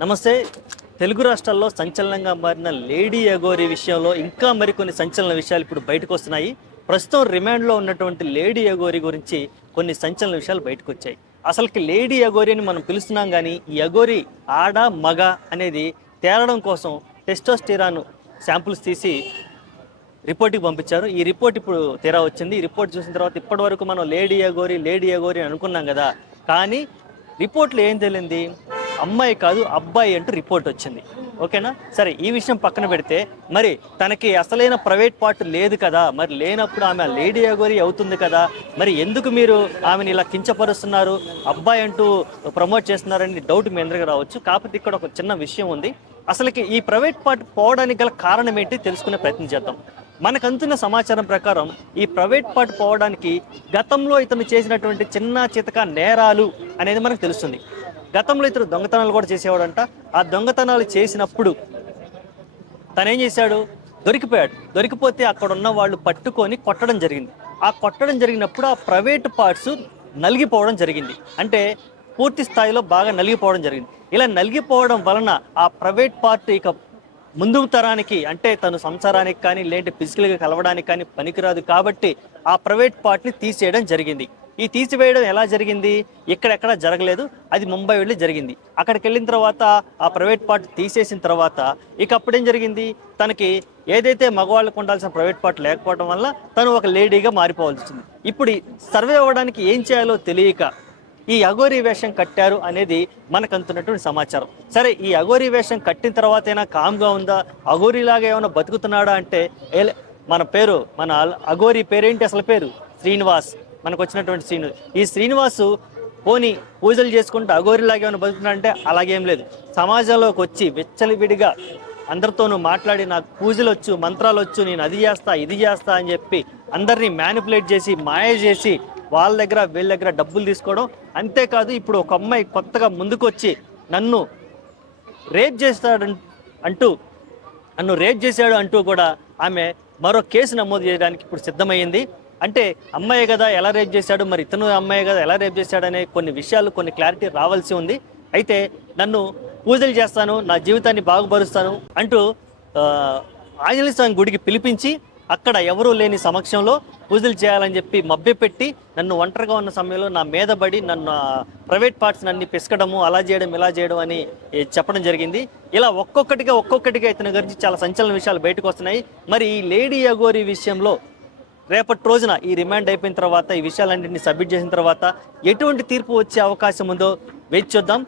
నమస్తే. తెలుగు రాష్ట్రాల్లో సంచలనంగా మారిన లేడీ అఘోరి విషయంలో ఇంకా మరికొన్ని సంచలన విషయాలు ఇప్పుడు బయటకు వస్తున్నాయి. ప్రస్తుతం రిమాండ్లో ఉన్నటువంటి లేడీ అఘోరి గురించి కొన్ని సంచలన విషయాలు బయటకు వచ్చాయి. అసలుకి లేడీ అఘోరి అని మనం పిలుస్తున్నాం, కానీ ఈ అఘోరి ఆడ మగ అనేది తేలడం కోసం టెస్టోస్టిరాన్ శాంపుల్స్ తీసి రిపోర్ట్కి పంపించారు. ఈ రిపోర్ట్ ఇప్పుడు తీరా వచ్చింది. ఈ రిపోర్ట్ చూసిన తర్వాత ఇప్పటి వరకు మనం లేడీ అఘోరి అనుకున్నాం కదా, కానీ రిపోర్ట్లో ఏం తెలియంది, అమ్మాయి కాదు అబ్బాయి అంటూ రిపోర్ట్ వచ్చింది. ఓకేనా, సరే ఈ విషయం పక్కన పెడితే, మరి తనకి అసలైన ప్రైవేట్ పార్ట్ లేదు కదా, మరి లేనప్పుడు ఆమె లేడీ అఘోరి అవుతుంది కదా, మరి ఎందుకు మీరు ఆమెను ఇలా కించపరుస్తున్నారు, అబ్బాయి అంటూ ప్రమోట్ చేస్తున్నారని డౌట్ మీ అందరికీ రావచ్చు. కాకపోతే ఇక్కడ ఒక చిన్న విషయం ఉంది. అసలుకి ఈ ప్రైవేట్ పార్ట్ పోవడానికి గల కారణం ఏంటి తెలుసుకునే ప్రయత్నం చేద్దాం. మనకు అందుతున్న సమాచారం ప్రకారం ఈ ప్రైవేట్ పార్ట్ పోవడానికి గతంలో ఇతను చేసినటువంటి చిన్న చితక నేరాలు అనేది మనకు తెలుస్తుంది. గతంలో ఇతను దొంగతనాలు కూడా చేసేవాడంట. ఆ దొంగతనాలు చేసినప్పుడు తనేం చేశాడు, దొరికిపోయాడు. దొరికిపోతే అక్కడ ఉన్న వాళ్ళు పట్టుకొని కొట్టడం జరిగింది. ఆ కొట్టడం జరిగినప్పుడు ఆ ప్రైవేట్ పార్ట్స్ నలిగిపోవడం జరిగింది. అంటే పూర్తి స్థాయిలో బాగా నలిగిపోవడం జరిగింది. ఇలా నలిగిపోవడం వలన ఆ ప్రైవేట్ పార్ట్ ఇక ముందు తరానికి, అంటే తను సంసారానికి కానీ లేదంటే ఫిజికల్గా కలవడానికి కానీ పనికిరాదు కాబట్టి ఆ ప్రైవేట్ పార్ట్ని తీసేయడం జరిగింది. ఈ తీసివేయడం ఎలా జరిగింది, ఎక్కడెక్కడ జరగలేదు, అది ముంబై వెళ్ళి జరిగింది. అక్కడికి వెళ్ళిన తర్వాత ఆ ప్రైవేట్ పార్ట్ తీసేసిన తర్వాత ఇక అప్పుడేం జరిగింది, తనకి ఏదైతే మగవాళ్ళకు ఉండాల్సిన ప్రైవేట్ పార్ట్ లేకపోవడం వల్ల తను ఒక లేడీగా మారిపోవాల్సి వచ్చింది. ఇప్పుడు సర్వే అవ్వడానికి ఏం చేయాలో తెలియక ఈ అఘోరి వేషం కట్టారు అనేది మనకు అందుతున్నటువంటి సమాచారం. సరే, ఈ అఘోరి వేషం కట్టిన తర్వాత అయినా కామ్గా ఉందా, అఘోరిలాగా ఏమైనా బతుకుతున్నాడా అంటే, మన అఘోరి పేరేంటి, అసలు పేరు శ్రీనివాస్. మనకు వచ్చినటువంటి ఈ శ్రీనివాసు పోని పూజలు చేసుకుంటూ అఘోరిలాగా ఏమైనా బతుకుతున్నా అంటే అలాగేం లేదు. సమాజంలోకి వచ్చి విచ్చలవిడిగా అందరితోనూ మాట్లాడి నాకు పూజలు వచ్చు, మంత్రాలు వచ్చు, నేను అది చేస్తా ఇది చేస్తా అని చెప్పి అందరినీ మ్యానిపులేట్ చేసి మాయ చేసి వాళ్ళ దగ్గర వీళ్ళ దగ్గర డబ్బులు తీసుకోవడం. అంతేకాదు, ఇప్పుడు ఒక అమ్మాయి కొత్తగా ముందుకొచ్చి నన్ను రేప్ చేశాడు అంటూ కూడా ఆమె మరో కేసు నమోదు చేయడానికి ఇప్పుడు సిద్ధమైంది. అంటే అమ్మాయి కదా ఎలా రేప్ చేశాడు, మరి ఇతను అమ్మాయి కదా ఎలా రేప్ చేశాడు అనే కొన్ని విషయాలు, కొన్ని క్లారిటీ రావాల్సి ఉంది. అయితే నన్ను పూజలు చేస్తాను, నా జీవితాన్ని బాగుపరుస్తాను అంటూ ఆంజనేయ స్వామి గుడికి పిలిపించి అక్కడ ఎవరూ లేని సమక్షంలో పూజలు చేయాలని చెప్పి మభ్యపెట్టి నన్ను ఒంటరిగా ఉన్న సమయంలో నా మీద పడి నన్ను ప్రైవేట్ పార్ట్స్ నన్ను పిసకడము, అలా చేయడం ఇలా చేయడం అని చెప్పడం జరిగింది. ఇలా ఒక్కొక్కటిగా ఇతని గురించి చాలా సంచలన విషయాలు బయటకు వస్తున్నాయి. మరి ఈ లేడీ అఘోరి విషయంలో రేపటి రోజున ఈ రిమాండ్ అయిపోయిన తర్వాత, ఈ విషయాలన్నింటినీ సబ్మిట్ చేసిన తర్వాత ఎటువంటి తీర్పు వచ్చే అవకాశం ఉందో వేచి చూద్దాం.